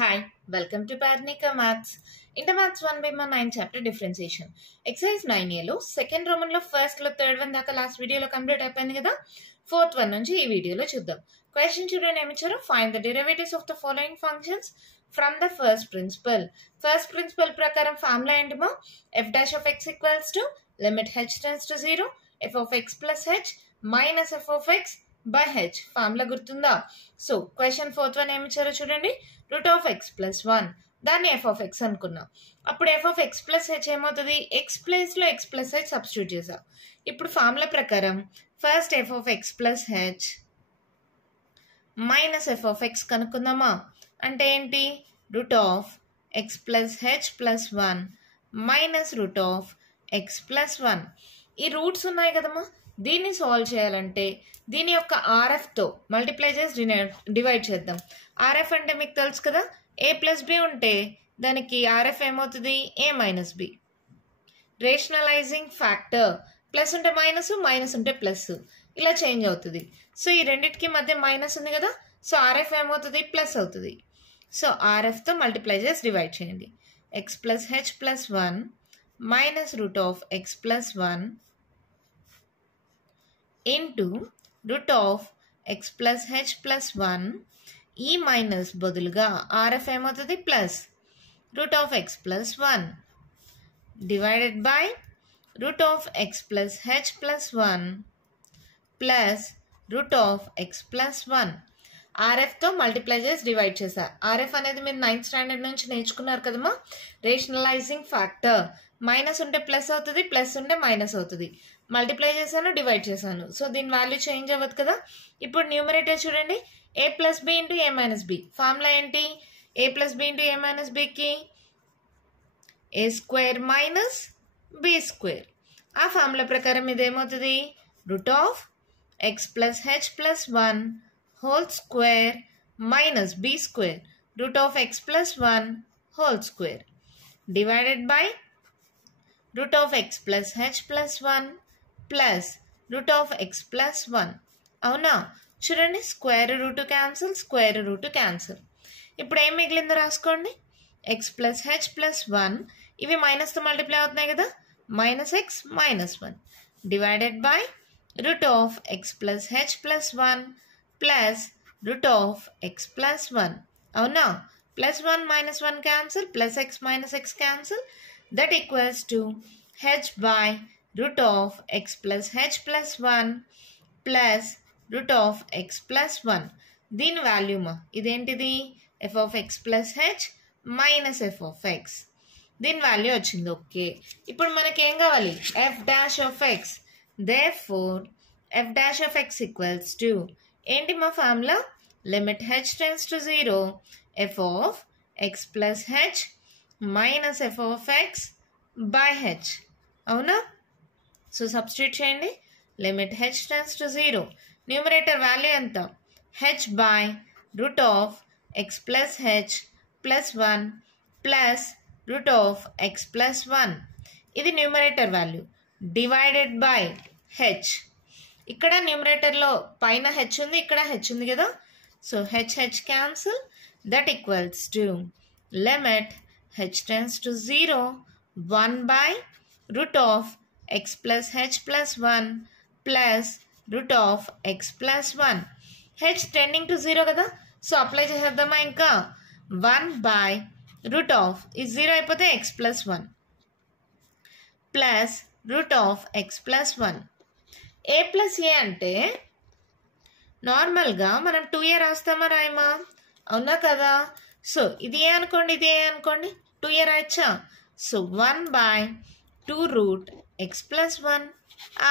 Hi, welcome to Parnika Maths. Inter Maths 1 by 9 chapter differentiation. Exercise 9 లో second Roman లో first లో third one దాకా last వీడియోలో complete అయిపోయింది కదా. ఫోర్త్ వన్ నుంచి ఈ వీడియోలో చూద్దాం. క్వశ్చన్ చూడండి ఏమి ఇచ్చారు. Find the derivatives of the following functions from the first principle. First principle ప్రకారం ఫార్ములా ఏంటిమో f dash of x equals to limit h tends to 0 f of x plus h minus f of x by h. Formula గుర్తుందా? So question fourth one ఏమి ఇచ్చారో చూడండి. Route of x plus 1 దాన్ని f of X అనుకున్నాం. అప్పుడు F of x plus h ఏమవుతుంది, X ప్లేస్లో x plus h substitute చేసాం. ఇప్పుడు ఫార్ములా ప్రకారం first F of x plus h minus f of X కనుక్కుందామా. అంటే ఏంటి, route of x plus h plus 1 minus root of x plus 1. ఈ roots ఉన్నాయి కదమ్మా, దీన్ని సాల్వ్ చేయాలంటే దీని యొక్క ఆర్ఎఫ్తో మల్టిప్లై చేసి డివైడ్ చేద్దాం. ఆర్ఎఫ్ అంటే మీకు తెలుసు కదా, ఏ ప్లస్ బి ఉంటే దానికి ఆర్ఎఫ్ ఏమవుతుంది, a minus b. Rationalising factor plus ఉంటే మైనస్, మైనస్ ఉంటే ప్లస్, ఇలా చేంజ్ అవుతుంది. సో ఈ రెండింటికి మధ్య మైనస్ ఉంది కదా, సో ఆర్ఎఫ్ ఏమవుతుంది, ప్లస్ అవుతుంది. సో ఆర్ఎఫ్తో మల్టిప్లై చేసి డివైడ్ చేయండి. X plus h plus 1 minus root of x plus 1 into root of x plus h plus 1. ఈ మైనస్ బదులుగా ఆర్ఎఫ్ ఏమవుతుంది, plus root of x plus 1 divided by root of x plus h plus 1 plus root of x plus 1. ఆర్ఎఫ్తో multiply చేసి divide చేశా. RF అనేది మీరు 9th standard నుంచి నేర్చుకున్నారు కదమ్మా. రేషనలైజింగ్ ఫ్యాక్టర్ మైనస్ ఉంటే ప్లస్ అవుతుంది, ప్లస్ ఉంటే మైనస్ అవుతుంది. మల్టిప్లై చేశాను, డివైడ్ చేశాను. సో దీని వాల్యూ చేంజ్ అవ్వదు కదా. ఇప్పుడు న్యూమరేటర్ చూడండి, a plus b into a minus b. Formula ఏంటి, a plus b into a minus బికి a square minus b square. ఆ ఫార్ములా ప్రకారం ఇదేమవుతుంది, root of x plus h plus 1 whole square minus b square root of x plus 1 whole square divided by root of x plus h plus 1 plus root of x plus 1. అవునా, చూడండి square root cancel, square root cancel. ఇప్పుడు ఏం మిగిలిందో రాసుకోండి. X plus h plus 1 ఇవి మైనస్తో multiply అవుతున్నాయి కదా, minus X minus 1 divided by root of x plus h plus 1 plus root of x plus 1. అవునా, plus 1 minus 1 cancel, plus X minus X cancel. That equals to H by root of x plus h plus 1 plus root of x plus 1. దీని వాల్యూమా ఇదేంటిది, F of x plus h minus f of X. దీని value వచ్చింది. Okay, ఇప్పుడు మనకేం కావాలి, f dash of x. Therefore f dash of x equals to ఏంటి మా formula, limit h tends to 0 f of x plus h minus f of x by h. అవునా, so substitute చేయండి. Limit h tends to 0, numerator value ఎంత, h by root of x plus h plus 1 plus root of x plus 1. ఇది numerator value divided by h. ఇక్కడ న్యూమరేటర్లో పైన h ఉంది, ఇక్కడ H ఉంది కదా, so H H cancel. That equals to limit h tends to 0 1 by root of x plus h plus 1 plus root of x plus 1. H tending to 0 కదా, so apply చేసేద్దామా. ఇంకా 1 బై రూట్ ఆఫ్ ఈ 0 అయిపోతే x plus 1 plus root of x plus 1. A plus a అంటే నార్మల్గా మనం 2a రాస్తామా రాయమా, అవునా కదా. సో ఇది ఏ అనుకోండి, ఇది ఏ అనుకోండి, 2a రాయచ్చా. So 1 by 2 root x plus 1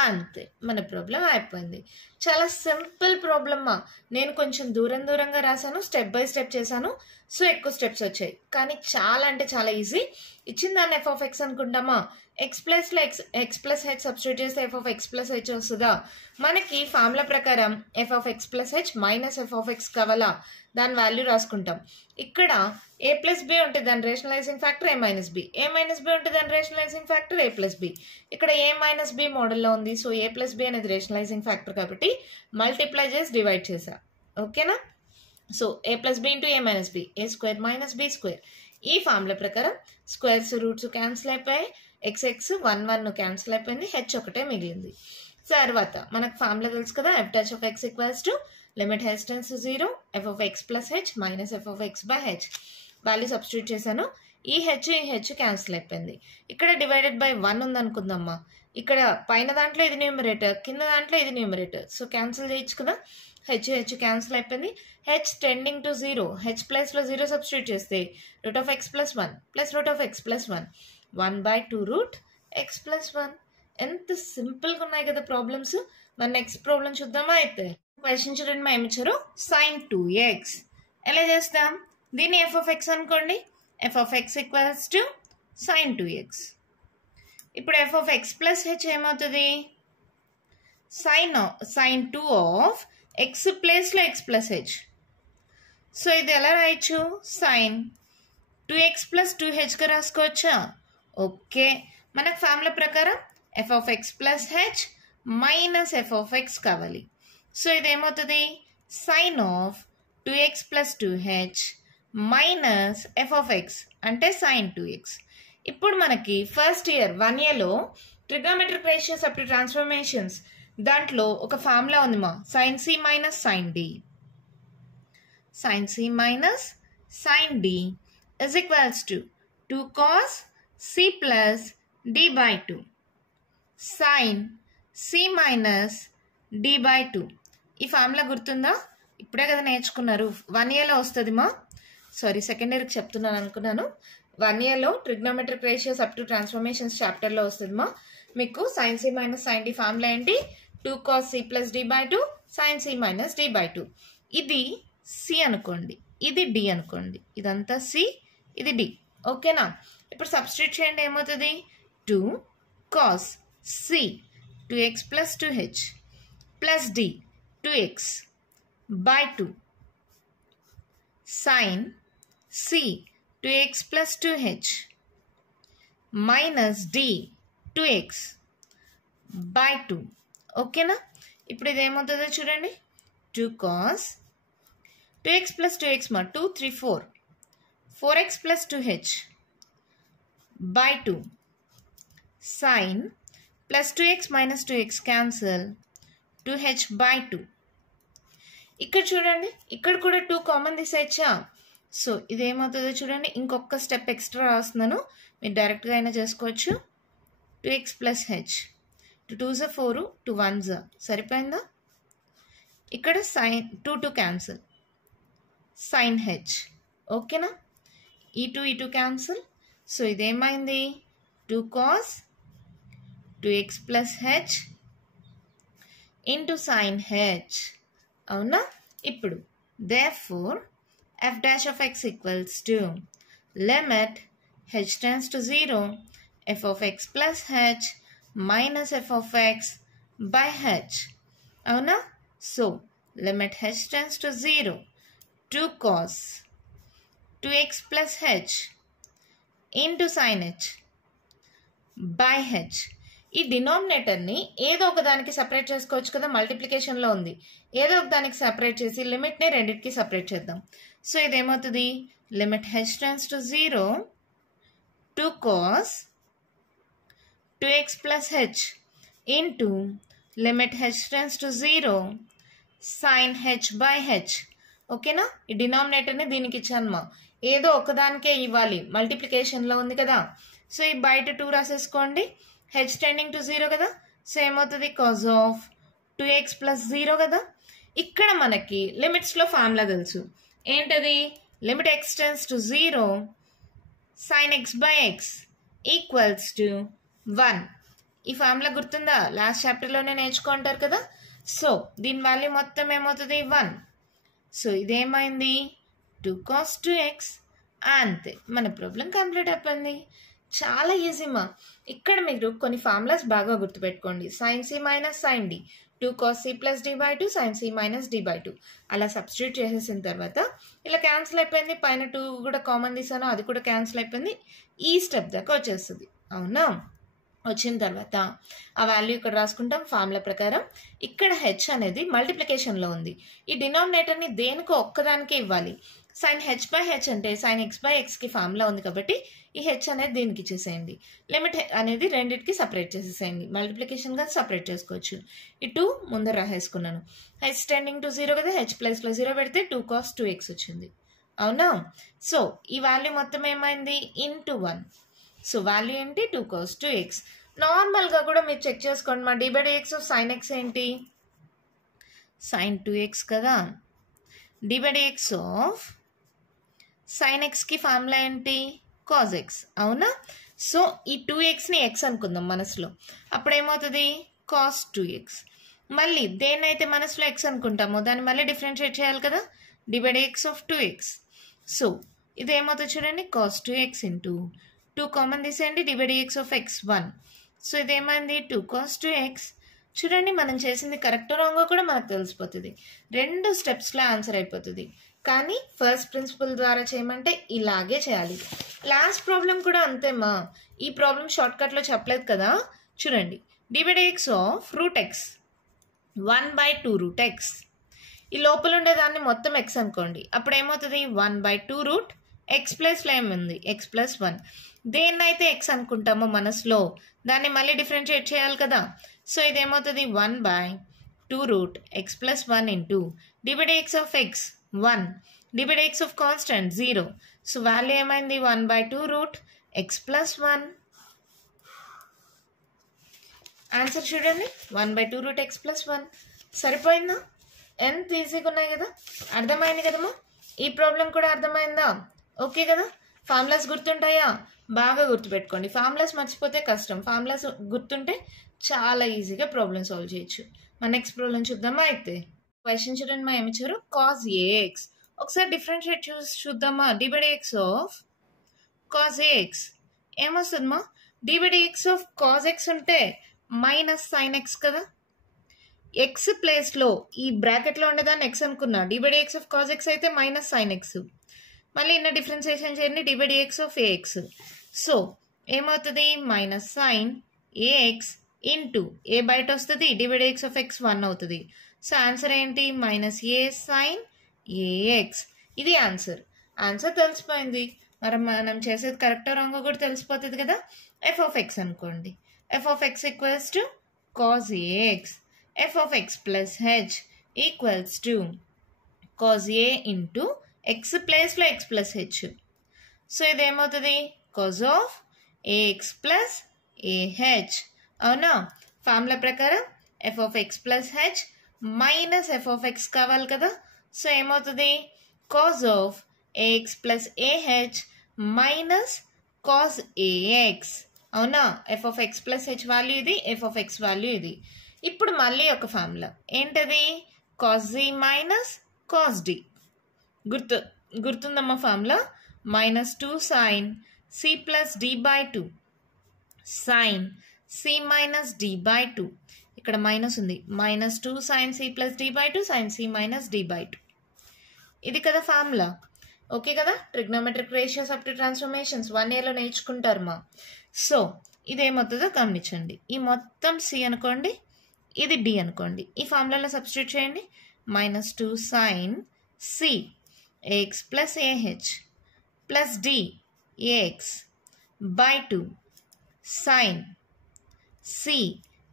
అంతే, మన ప్రాబ్లం అయిపోయింది. చాలా సింపుల్ ప్రాబ్లమ్మా. నేను కొంచెం దూరంగా రాశాను, స్టెప్ బై స్టెప్ చేశాను, సో ఎక్కువ స్టెప్స్ వచ్చాయి. కానీ చాలా అంటే చాలా ఈజీ. ఇచ్చిన దాన్ని ఎఫ్ ఆఫ్ ఎక్స్ అనుకుంటామా, ఎక్స్ ప్లస్లో ఎక్స్ ప్లస్ హెచ్ సబ్స్టిట్యూట్ చేస్తే F of x plus H వస్తుందా. మనకి ఫార్ములా ప్రకారం f of x plus h minus f of X కావాలా, దాని వాల్యూ రాసుకుంటాం. ఇక్కడ ఏ ప్లస్ బి ఉంటే దాని rationalising factor a minus b, a minus b ఉంటే దాని rationalising factor a plus b. ఇక్కడ ఏ మైనస్ బి మోడల్లో ఉంది, సో ఏ ప్లస్ బి అనేది రేషనలైజింగ్ ఫ్యాక్టర్ కాబట్టి మల్టిప్లై చేసి డివైడ్ చేసా. ఓకేనా. So a plus b into a minus b, a square minus b square. ఈ ఫార్ములా ప్రకారం స్క్వేర్స్ రూట్స్ క్యాన్సిల్ అయిపోయాయి, ఎక్స్ 1 క్యాన్సిల్ అయిపోయింది, హెచ్ ఒకటే మిగిలింది. తర్వాత మనకు ఫార్ములా తెలుసు కదా, F dash of x equals to limit h tends to 0 f of x plus h minus f of x by H. Value substitute చేశాను, ఈ హెచ్ క్యాన్సిల్ అయిపోయింది. ఇక్కడ డివైడెడ్ బై 1 ఉందనుకుందమ్మా, ఇక్కడ పైన దాంట్లో ఇది న్యూమరేటర్, కింద దాంట్లో ఇది న్యూమరేటర్, సో క్యాన్సిల్ చేయొచ్చు కదా. హెచ్ క్యాన్సిల్ అయిపోయింది, హెచ్ టెండింగ్ టు 0, హెచ్ ప్లస్లో 0 సబ్స్టిట్యూట్ చేస్తే route of x plus 1 plus root of x plus 1, 1/2 root x plus 1. ఎంత సింపుల్గా ఉన్నాయి కదా ప్రాబ్లమ్స్. మన నెక్స్ట్ ప్రాబ్లం చూద్దామా అయితే. క్వశ్చన్ చూడండి, మా ఏమి ఇచ్చారు, సైన్ 2x. ఎలా చేస్తాం, దీన్ని ఎఫ్ ఆఫ్ ఎక్స్ అనుకోండి, f of x equals to sine 2x. ఇప్పుడు f of x plus h ఏమవుతుంది, సైన్ 2 ఆఫ్ ఎక్స్ ప్లేస్లో ఎక్స్ ప్లస్ హెచ్. సో ఇది ఎలా రాయొచ్చు, సైన్ 2x ప్లస్ 2hగా రాసుకోవచ్చా. ఓకే, మనకు ఫార్ములా ప్రకారం f of x plus h minus f of x కావాలి. సో ఇదేమవుతుంది, sine of 2x plus 2h minus f of x అంటే సైన్ 2x. ఇప్పుడు మనకి ఫస్ట్ ఇయర్ 1 yearలో trigonometric ratios up to transformations దాంట్లో ఒక ఫార్ములా ఉంది మా, sine c minus sine d. Sine c minus sine d is equals to 2 cos c plus d by 2 sin c minus d by 2. ఈ formula గుర్తుందా, ఇప్పుడే కదా నేర్చుకున్నారు, 1 yearలో వస్తుంది మా. సారీ, సెకండ్ ఇయర్కి చెప్తున్నాను అనుకున్నాను. 1 yearలో trigonometric ratios up to transformations చాప్టర్లో వస్తుంది మా. మీకు sine c minus sine d formula ఏంటి, 2 cos c plus d by 2 sin c minus d by 2. ఇది సి అనుకోండి, ఇది డి అనుకోండి, ఇదంతా సి, ఇది డి. ఓకేనా. ఇప్పుడు సబ్స్టిట్యూట్ చేయండి, ఏమవుతుంది, 2 cos c 2x plus 2h plus d 2x by 2 sin c 2x plus 2h minus d 2x by 2. ఓకేనా. ఇప్పుడు ఇది ఏమవుతుందో చూడండి, 2 cos 2x ప్లస్ 2x మా 2 3 4 4x plus 2h by 2 sin plus 2x minus 2x cancel 2h by 2. ఇక్కడ చూడండి, ఇక్కడ కూడా 2 కామన్ తీసేయచ్చా. సో ఇదేమవుతుందో చూడండి, ఇంకొక స్టెప్ ఎక్స్ట్రా రాస్తున్నాను, మీరు డైరెక్ట్గా అయినా చేసుకోవచ్చు. 2x plus h 2 2s 4 2 1s సరిపోయిందా. ఇక్కడ సైన్ 2 క్యాన్సిల్, సైన్ హెచ్. ఓకేనా, ఈ 2 క్యాన్సిల్. సో ఇదేమైంది, 2 cos 2x plus h into sine h. అవునా. ఇప్పుడు therefore f dash of x equals to limit h tends to 0 f of x plus h minus f of x by h. అవునా. So limit h tends to 0 2 cos 2x plus h into sin h by h. ఈ డినామినేటర్ని ఏదో ఒక దానికి separate చేసుకోవచ్చు కదా, మల్టిప్లికేషన్లో ఉంది, ఏదో ఒక దానికి సపరేట్ చేసి లిమిట్ని రెండింటికి సపరేట్ చేద్దాం. సో ఇదేమవుతుంది, limit h tends to 0 2 cos 2x plus h into limit h tends to 0 sin h by h. ఓకేనా. ఈ డినామినేటర్ని దీనికి ఇచ్చానమ్మా, ఏదో ఒకదానికే ఇవ్వాలి, మల్టిప్లికేషన్లో ఉంది కదా. సో ఈ బయట 2 రాసేసుకోండి, h టెండింగ్ టు 0 కదా. సో ఏమవుతుంది, కాజ్ ఆఫ్ 2x ప్లస్ 0 కదా. ఇక్కడ మనకి లిమిట్స్లో ఫార్ములా తెలుసు, ఏంటది, limit x tense to 0 sin x by x equals to 1. ఈ ఫార్ములా గుర్తుందా, లాస్ట్ చాప్టర్లోనే నేర్చుకుంటారు కదా. సో దీని వాల్యూ మొత్తం ఏమవుతుంది, 1. సో ఇదేమైంది, 2 cos 2x. అంతే, మన ప్రాబ్లం కంప్లీట్ అయిపోయింది. చాలా ఈజీమా. ఇక్కడ మీరు కొన్ని ఫార్ములాస్ బాగా గుర్తుపెట్టుకోండి, sine c minus sine d 2 cos c plus d by 2 sine c minus d by 2 అలా సబ్స్టిట్యూట్ చేసేసిన తర్వాత ఇలా క్యాన్సిల్ అయిపోయింది, పైన 2 కూడా కామన్ తీసాను, అది కూడా క్యాన్సిల్ అయిపోయింది, ఈ స్టెప్ దాకా వచ్చేస్తుంది. అవునా. వచ్చిన తర్వాత ఆ వాల్యూ ఇక్కడ రాసుకుంటాం ఫార్ములా ప్రకారం. ఇక్కడ హెచ్ అనేది మల్టిప్లికేషన్లో ఉంది. ఈ డినామినేటర్ని దేనికో ఒక్కదానికే ఇవ్వాలి. సైన్ హెచ్ బై హెచ్ అంటే సైన్ ఎక్స్ బై ఎక్స్కి ఫార్ములా ఉంది కాబట్టి ఈ హెచ్ అనేది దీనికి ఇచ్చేసేయండి. లిమిట్ అనేది రెండింటికి సపరేట్ చేసేసేయండి. మల్టిప్లికేషన్గా సపరేట్ చేసుకోవచ్చు. ఈ 2 ముందర రాసేసుకున్నాను. హెచ్ టెండింగ్ టు 0 కదా, హెచ్ ప్లస్ 0 పెడితే 2 cos 2x వచ్చింది. అవునా? సో ఈ వాల్యూ మొత్తం ఏమైంది? ఇంటూ 1. సో వాల్యూ ఏంటి? 2 cos 2x. నార్మల్గా కూడా మీరు చెక్ చేసుకోండి. మా d/dx ఆఫ్ సైన్ ఎక్స్ ఏంటి? సైన్ 2x కదా. d/dx ఆఫ్ సైన్ ఎక్స్కి ఫార్ములా ఏంటి? Cause X. అవునా? సో ఈ 2xని x అనుకుందాం మనసులో. అప్పుడు ఏమవుతుంది? Cos 2x. మళ్ళీ దేన్నైతే మనసులో x అనుకుంటామో దాన్ని మళ్ళీ డిఫరెన్షియేట్ చేయాలి కదా, d/dx ఆఫ్ 2x. సో ఇది ఏమవుతుంది చూడండి, కాస్ 2x ఇంటూ 2 కామన్ తీసేయండి, d/dx ఆఫ్ x1. సో ఇదేమైంది? 2 cos 2x. చూడండి మనం చేసింది కరెక్ట్ రాంగో కూడా మనకు తెలిసిపోతుంది. 2 స్టెప్స్లో ఆన్సర్ అయిపోతుంది. కానీ ఫస్ట్ ప్రిన్సిపల్ ద్వారా చేయమంటే ఇలాగే చేయాలి. లాస్ట్ ప్రాబ్లం కూడా అంతేమా. ఈ ప్రాబ్లం షార్ట్కట్లో చెప్పలేదు కదా. చూడండి, d/dx of root x 1/2 root X. ఈ లోపల ఉండేదాన్ని మొత్తం ఎక్స్ అనుకోండి. అప్పుడు ఏమవుతుంది? 1/2 రూట్ ఎక్స్ ప్లస్లో ఏముంది? X plus 1. దేన్నైతే ఎక్స్ అనుకుంటామో మనసులో దాన్ని మళ్ళీ డిఫరెన్షియేట్ చేయాలి కదా. సో ఇదేమవుతుంది? 1/2 root x plus 1 into d/dx of x 1, d/dx ఆఫ్ కాన్స్టెంట్ 0. సో వాల్యూ ఏమైంది? 1/2 రూట్ ఎక్స్ ప్లస్ 1. ఆన్సర్ చూడండి, 1/2 రూట్ ఎక్స్ ప్లస్ 1. సరిపోయిందా? ఎంత ఈజీగా ఉన్నాయి కదా. అర్థమైంది కదమ్మా. ఈ ప్రాబ్లం కూడా అర్థమైందా? ఓకే కదా. ఫార్ములాస్ గుర్తుంటాయా? బాగా గుర్తుపెట్టుకోండి. ఫార్ములాస్ మర్చిపోతే కష్టం. ఫార్ములాస్ గుర్తుంటే చాలా ఈజీగా ప్రాబ్లం సాల్వ్ చేయొచ్చు. మా నెక్స్ట్ ప్రాబ్లం చూద్దామా అయితే. క్వశ్చన్ చూడండి మా ఏమిచ్చారు? Cos ax. ఒకసారి డిఫరెన్షియేట్ చూద్దామా. d/dx ఆఫ్ కాజ్ ఏఎక్స్ ఏమొస్తుంది మా? d/dx ఆఫ్ కాజ్ ఎక్స్ ఉంటే మైనస్ సైన్ ఎక్స్ కదా. ఎక్స్ ప్లేస్లో ఈ బ్రాకెట్లో ఉండేదాన్ని ఎక్స్ అనుకున్నా. d/dx ఆఫ్ కాజ్ ఎక్స్ అయితే మైనస్ సైన్ ఎక్స్. మళ్ళీ ఇన్న డిఫరెన్షియేషన్ చేయండి, d/dx ఆఫ్ ఏఎక్స్. సో ఏమవుతుంది? Minus sine ax into a బయట వస్తుంది, d/dx ఆఫ్ ఎక్స్ 1 అవుతుంది. సో ఆన్సర్ ఏంటి? Minus a sine ax. ఇది ఆన్సర్. ఆన్సర్ తెలిసిపోయింది. మరి మనం చేసేది కరెక్టో రాంగో కూడా తెలిసిపోతుంది కదా. ఎఫ్ ఆఫ్ ఎక్స్ అనుకోండి. F of x equals to cos ax. F of x plus h equals to cos a into x ప్లేస్లో ఎక్స్ ప్లస్ హెచ్. సో ఇదేమవుతుంది? Cos of ax plus ah. అవునా? ఫార్ములా ప్రకారం f of x plus h minus f of x కావాలి కదా. So ఏమవుతుంది? Cos of ax plus AH minus cos ax. అవునా? F of x plus h value ఇది, f of x value ఇది. ఇప్పుడు మళ్ళీ ఒక ఫార్ములా ఏంటది? Cos c minus cos d. గుర్తుందమ్మా formula. -2 sine c plus d by 2 sine c minus d by 2. ఇక్కడ minus ఉంది. -2 sine c plus d by 2 sine c minus d by 2. ఇది కదా ఫార్ములా. ఓకే కదా. Trigonometric ratios up to transformations 1 yearలో నేర్చుకుంటారు మా. So ఇదేమవుతుందో గమనించండి. ఈ మొత్తం సి అనుకోండి, ఇది డి అనుకోండి. ఈ ఫార్ములాలో సబ్స్టిట్యూట్ చేయండి. -2 sine c a x plus a h plus d a x by 2 sine c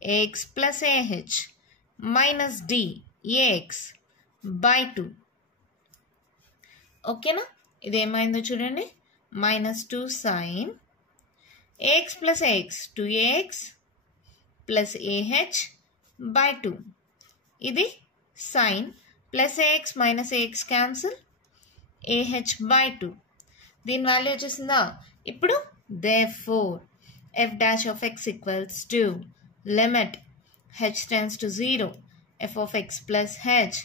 a x plus AH minus d a x by 2. ఓకేనా. ఇదేమైందో చూడండి. -2 sine a x plus a x 2ax plus a h by 2. ఇది sine plus a x minus a x cancel, a h by 2. దీని value వచ్చేసిందా. ఇప్పుడు therefore f dash of x equals to limit h tends to 0 f of x plus h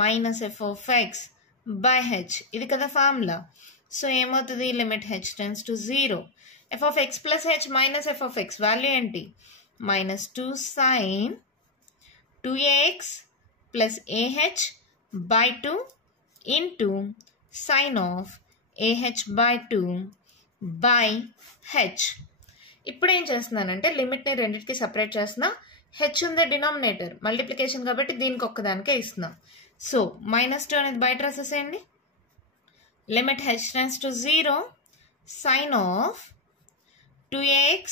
minus f of x by h. ఇది కదా formula. So ఏమవుతుంది? Limit h tends to 0 f of x plus h minus f of x value ఏంటి? -2 sin 2ax plus ah by 2 into sin of ah by 2 by h. ఇప్పుడు ఏం చేస్తున్నానంటే లిమిట్ని రెండింటికి separate చేస్తున్నా. H ఉంది డినామినేటర్, మల్టిప్లికేషన్ కాబట్టి దీనికి ఒక్కదానికే ఇస్తున్నాం. సో -2 అనేది బయట రాసేసేయండి. Limit h tends to 0 sign of 2ax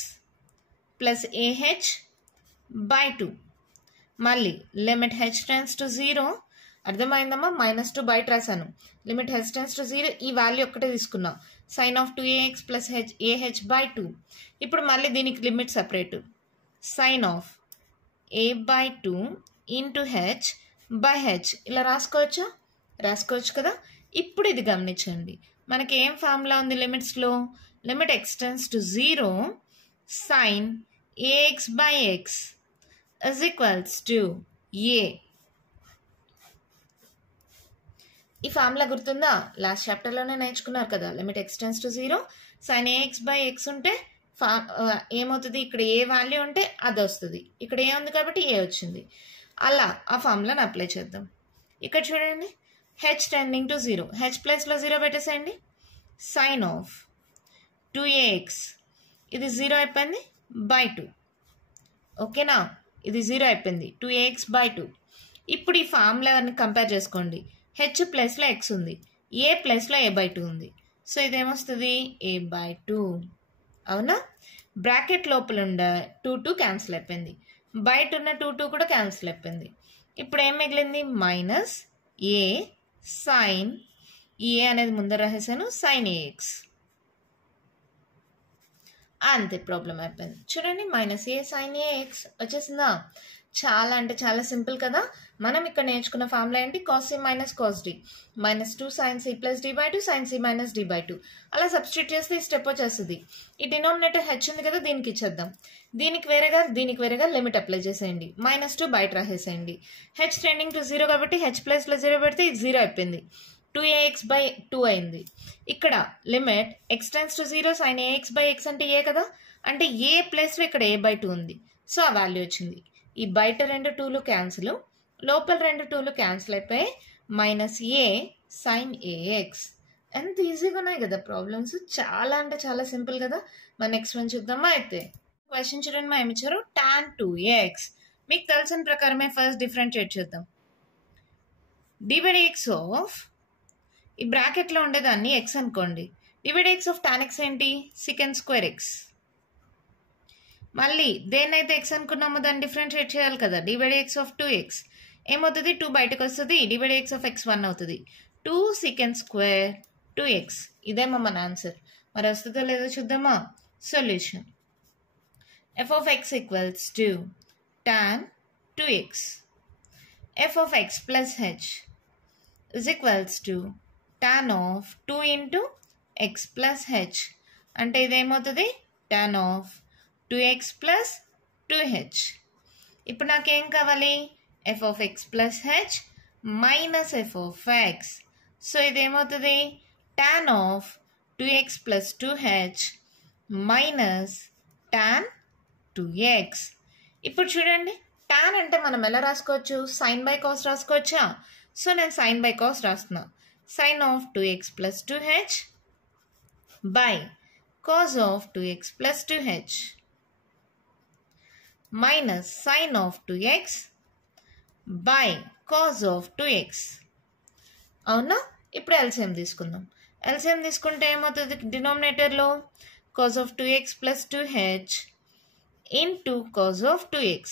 plus a h by 2. మళ్ళీ లిమిట్ హెచ్ టెన్స్ టు 0, అర్థమైందమ్మా? -2 బయట రాశాను. లిమిట్ హెచ్ టెన్స్ టు 0, ఈ వాల్యూ ఒక్కటే తీసుకున్నాం. Sine of 2ax plus a h by 2. ఇప్పుడు మళ్ళీ దీనికి limit separate. Sine of a by 2 into h by h. ఇలా రాసుకోవచ్చా? రాసుకోవచ్చు కదా. ఇప్పుడు ఇది గమనించండి, మనకి ఏం ఫార్ములా ఉంది లిమిట్స్లో? Limit x tends to 0 sine ax by x is equals to a. ఈ ఫార్ములా గుర్తుందా? లాస్ట్ చాప్టర్లోనే నేర్చుకున్నారు కదా. Limit x tends to 0 sine ax by x ఉంటే ఏమవుతుంది? ఇక్కడ ఏ వాల్యూ ఉంటే అది వస్తుంది. ఇక్కడ ఏ ఉంది కాబట్టి ఏ వచ్చింది. అలా ఆ ఫార్ములాని అప్లై చేద్దాం. ఇక్కడ చూడండి, హెచ్ టెండింగ్ టు 0, హెచ్ ప్లస్లో 0 పెట్టేసేయండి. సైన్ ఆఫ్ 2ax, ఇది 0 అయిపోయింది బై 2. ఓకేనా? ఇది 0 అయిపోయింది, 2ax బై 2. ఇప్పుడు ఈ ఫార్ములాని కంపేర్ చేసుకోండి. హెచ్ ప్లస్లో ఎక్స్ ఉంది, ఏ ప్లస్లో ఏ బై 2 ఉంది. సో ఇదేమొస్తుంది? A by 2. అవునా? బ్రాకెట్ లోపల ఉండ 2 క్యాన్సిల్ అయిపోయింది, బయట ఉన్న 2 కూడా క్యాన్సిల్ అయిపోయింది. ఇప్పుడు ఏం మిగిలింది? మైనస్ ఏ సైన్, ఏ అనేది ముందర రాసేసాను, సైన్ ఏఎక్స్. అంతే, ప్రాబ్లం అయిపోయింది. చూడండి, -a sin ax వచ్చేసిందా? చాలా అంటే చాలా సింపుల్ కదా. మనం ఇక్కడ నేర్చుకున్న ఫార్ములా ఏంటి? cos c minus cos d, -2 sin c plus d by 2 sin c minus d by 2. అలా సబ్స్టిట్యూట్ చేస్తే ఈ స్టెప్ వచ్చేస్తుంది. ఈ డినామినేటర్ హెచ్ ఉంది కదా, దీనికి ఇచ్చేద్దాం. దీనికి వేరేగా లిమిట్ అప్లై చేసేయండి. -2 బయట రాసేసేయండి. హెచ్ టెండింగ్ టు 0 కాబట్టి హెచ్ ప్లస్లో 0 పెడితే ఇది 0 అయిపోయింది, 2ax బై 2 అయింది. ఇక్కడ limit x tends to 0 sine ax by x అంటే ఏ కదా, అంటే ఏ ప్లస్లో ఇక్కడ ఏ బై 2 ఉంది. సో ఆ వాల్యూ వచ్చింది. ఈ బయట 2 2లు క్యాన్సిల్, లోపల 2 2లు క్యాన్సిల్ అయిపోయి -a సైన్ ax. ఎంత ఈజీగా ఉన్నాయి కదా ప్రాబ్లమ్స్. చాలా అంటే చాలా సింపుల్ కదా. మన నెక్స్ట్ వన్ చూద్దామా? అయితే క్వశ్చన్ చూడండి, మా ఏమిచ్చారు? tan 2x. మీకు తెలిసిన ప్రకారమే ఫస్ట్ డిఫరెన్షియేట్ చేద్దాం. dx ఆఫ్, ఈ బ్రాకెట్లో ఉండేదాన్ని x అనుకోండి. dx ఆఫ్ tan x ఏంటి? Second square X. మళ్ళీ దేన్నైతే x అనుకున్నామో దాన్ని డిఫరెన్షియేట్ చేయాలి కదా. dx ఆఫ్ 2x ఏమవుతుంది? 2 బయటకు వస్తుంది, dx ఆఫ్ x 1 అవుతుంది. 2 సెకండ్ స్క్వేర్ 2x. ఇదేమో మన ఆన్సర్. మరి వస్తుందో లేదో చూద్దామా? Solution f of x equals to tan 2x. f of x plus h is equals to tan of 2 into x plus h. అంటే ఇదేమవుతుంది? tan of 2x plus 2h. ఇప్పుడు నాకేం కావాలి? f of x plus h minus f of x. So ఇదేమవుతుంది? tan of 2x plus 2h minus tan 2x. ఇప్పుడు చూడండి, tan అంటే మనం ఎలా రాసుకోవచ్చు? సైన్ బై కాస్ రాసుకోవచ్చా? సో నేను సైన్ బై కాస్ రాస్తున్నా. Sine of 2x plus 2h by cos of 2x plus 2h minus sine of 2x by cos of 2x. అవునా? ఇప్పుడు ఎల్సిఎం తీసుకుందాం. ఎల్సిఎం తీసుకుంటే ఏమవుతుంది? డినామినేటర్లో cos of 2x plus 2h into cos of 2x.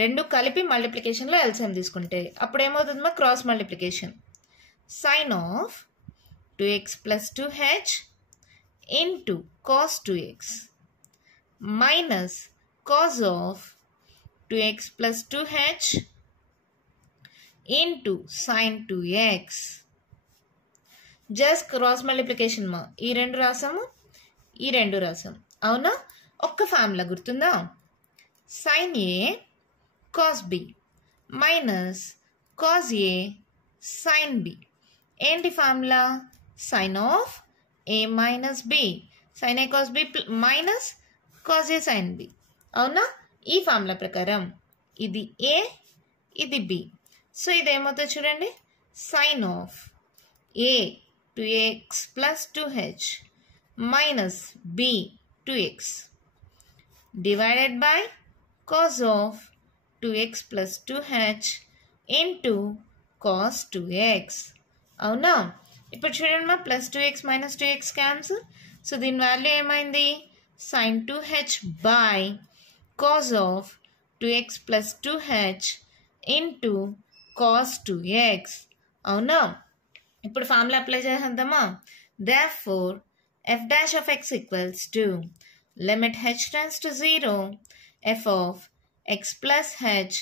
రెండు కలిపి మల్టిప్లికేషన్లో ఎల్సిఎం తీసుకుంటే అప్పుడు ఏమవుతుంది? మా cross multiplication. Sine of 2x plus 2h into cos 2x minus cos of 2x plus 2h into sine 2x. Just cross multiplication మా. ఈ రెండు రాసాము, ఈ రెండు రాసాము. అవునా? ఒక్క ఫార్ములా గుర్తుందా? Sine a cos b minus cos a sine b. ఏంటి formula? Sine of a minus b, sine a cos b minus cos a sine b. అవునా? ఈ ఫార్ములా ప్రకారం ఇది ఏ, ఇది బి. సో ఇదేమవుతుంది చూడండి, sine of a 2x plus 2h minus b 2x. divided by cos of 2x plus 2h into cos 2x. అవునా? ఇప్పుడు చూడండి మా plus 2x minus 2x cancel. So దీని వాల్యూ ఏమైంది? sin 2h by cos of 2x plus 2h into cos 2x. అవునా? ఇప్పుడు formula apply చేద్దామా? Therefore f dash of x equals to limit h tends to 0 f of x plus h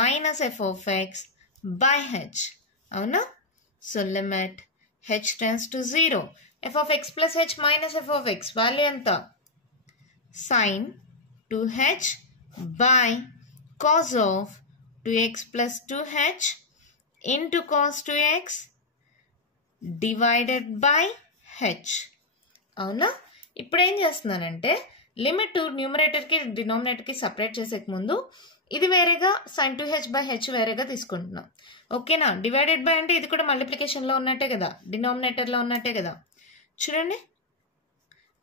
minus f of x by h. అవునా? So limit h tends to 0 f of x plus h minus f of x value ఎంత? sin 2h by cos of 2x plus 2h into cos 2x divided by h. అవునా? ఇప్పుడు ఏం చేస్తున్నానంటే limit న్యూమరేటర్కి డినామినేటర్కి separate చేసే ముందు ఇది వేరేగా sin 2h by h వేరేగా తీసుకుంటున్నాం. ఓకేనా? డివైడెడ్ బై అంటే ఇది కూడా మల్టిప్లికేషన్లో ఉన్నట్టే కదా, డినామినేటర్లో ఉన్నట్టే కదా. చూడండి,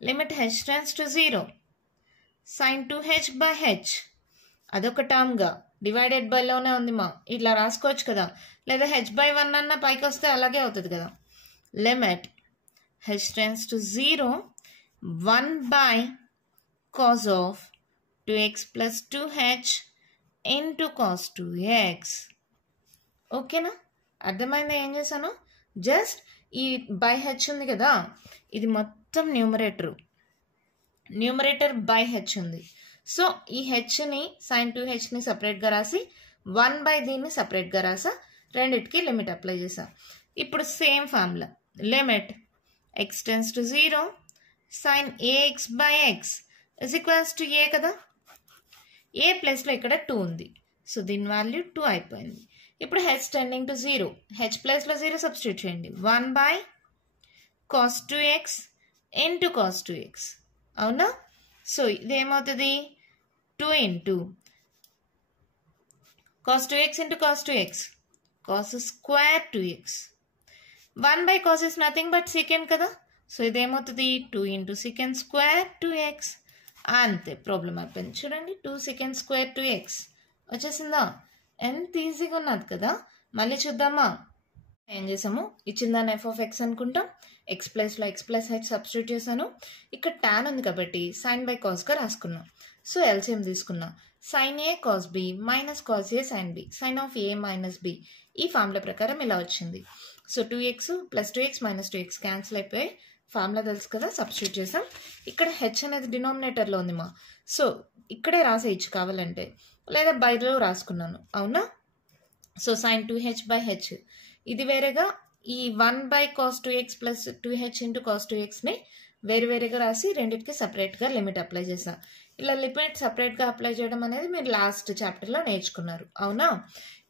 limit h tends to 0 sin 2h by h అదొక టర్మ్గా డివైడెడ్ బైలోనే ఉంది మా, ఇట్లా రాసుకోవచ్చు కదా, లేదా h by 1 అన్న పైకి వస్తే అలాగే అవుతుంది కదా. Limit h tends to 0 1 by cos of 2x plus 2h into cos 2x. ఓకేనా? అర్థమైందా ఏం చేశాను? జస్ట్ ఈ బై హెచ్ ఉంది కదా, ఇది మొత్తం న్యూమరేటర్ బై హెచ్ ఉంది. సో ఈ హెచ్ని sin 2hని సపరేట్గా రాసి 1 by దీన్ని సపరేట్గా రాసా, రెండిటికి లిమిట్ అప్లై చేసా. ఇప్పుడు same formula, limit x tends to 0 sin ax by x is equals to a కదా, ఏ ప్లేస్లో ఇక్కడ 2 ఉంది, సో దీని వాల్యూ 2 అయిపోయింది. ఇప్పుడు h tending to 0, h ప్లేస్లో 0 సబ్స్టిట్యూట్ చేయండి, 1 by cos 2x into cos 2x. అవునా? So ఇదేమవుతుంది? 2 into cos 2x into cos 2x, cos square 2x. 1 by cos is nothing but secant కదా, so ఇదేమవుతుంది? 2 into secant square 2x. అంతే, problem అయిపోయింది. చూడండి, 2 secant square 2x వచ్చేసిందా? ఎంత ఈజీగా ఉన్నది కదా. మళ్ళీ చూద్దామా? ఏం చేసాము? ఇచ్చిన దాన్ని ఎఫ్ ఆఫ్ ఎక్స్ అనుకుంటాం, ఎక్స్ ప్లస్లో ఎక్స్ ప్లస్ హెచ్ సబ్స్టిట్యూట్ చేశాను. ఇక్కడ టాన్ ఉంది కాబట్టి సైన్ బై కాస్గా రాసుకున్నాం. సో ఎల్సిఎం తీసుకున్నాం, sine a cos b minus cos a sine b, sine of a minus b. ఈ ఫార్ములా ప్రకారం ఇలా వచ్చింది. So 2x plus 2x minus 2x cancel అయిపోయి ఫార్ములా తెలుసు కదా, సబ్స్టిట్యూట్ చేసాం. ఇక్కడ హెచ్ అనేది డినామినేటర్లో ఉంది మా, సో ఇక్కడే రాసేయచ్చు కావాలంటే, లేదా బైలో రాసుకున్నాను. అవునా? So sign 2h by H ఇది వేరేగా, ఈ 1 by cos 2x plus 2h into cos 2xని వేరువేరుగా రాసి రెండింటికి సపరేట్గా లిమిట్ అప్లై చేసా. ఇలా లిమిట్ సపరేట్గా అప్లై చేయడం అనేది మీరు లాస్ట్ చాప్టర్లో నేర్చుకున్నారు. అవునా?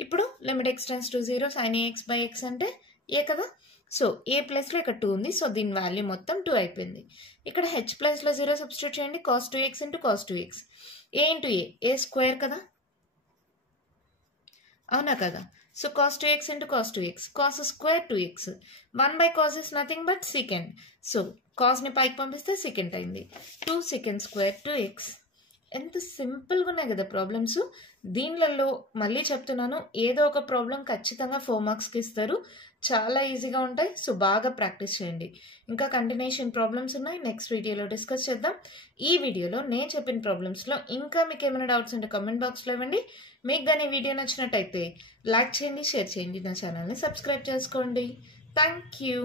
ఇప్పుడు limit x tends to 0 sin ax by x అంటే ఏ కదా, సో ఏ ప్లేస్లో ఇక్కడ 2 ఉంది, సో దీని వాల్యూ మొత్తం 2 అయిపోయింది. ఇక్కడ హెచ్ ప్లేస్లో 0 సబ్స్టిట్యూట్ చేయండి, cos 2x into cos 2x, a into a square కదా, అవునా కదా. So cos 2x into cos 2x, cos square 2x, 1 by cos is nothing but secant, so కాస్ని పైకి పంపిస్తే secant అయింది, 2 secant square 2x. ఎంత సింపుల్గా ఉన్నాయి కదా ప్రాబ్లమ్స్. దీనిలలో మళ్ళీ చెప్తున్నాను, ఏదో ఒక ప్రాబ్లం ఖచ్చితంగా 4 మార్క్స్కి ఇస్తారు, చాలా ఈజీగా ఉంటాయి. సో బాగా ప్రాక్టీస్ చేయండి. ఇంకా కంటిన్యూషన్ ప్రాబ్లమ్స్ ఉన్నాయి, నెక్స్ట్ వీడియోలో డిస్కస్ చేద్దాం. ఈ వీడియోలో నేను చెప్పిన ప్రాబ్లమ్స్లో ఇంకా మీకు ఏమైనా డౌట్స్ ఉంటే కామెంట్ బాక్స్లో ఇవ్వండి. మీకు కానీ వీడియో నచ్చినట్టయితే లైక్ చేయండి, షేర్ చేయండి, నా ఛానల్ని సబ్స్క్రైబ్ చేసుకోండి. Thank you.